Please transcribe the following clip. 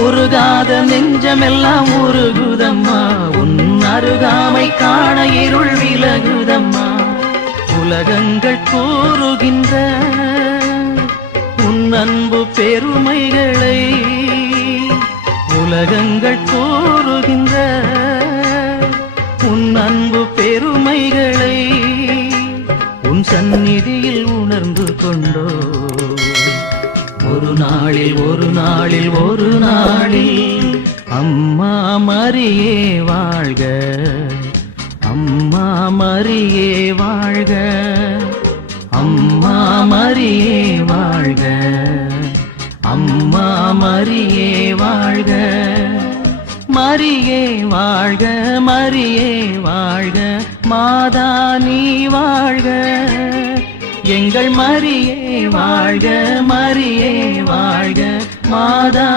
உருகாத நெஞ்சமெல்லாம் உருகுதம்மா உன் அருகாமை காண இருள் விலகுதம்மா உலகங்கள் கூறுகின்ற உன் அன்பு பெருமைகளை உலகங்கள் கூறுகின்ற உன் அன்பு பெருமைகளை உன் சந்நிதியில் உணர்ந்து கொண்டோ ஒரு நாளில் ஒரு நாளில் ஒரு நாளில் அம்மா மரியே வாழ்க அம்மா மரியே வாழ்க அம்மா மரியே வாழ்க அம்மா மரியே வாழ்க மரியே வாழ்க மரியே வாழ்க மாதா நீ வாழ்க எங்கள் மரியே வாழ்க மரியே வாழ்க மாதா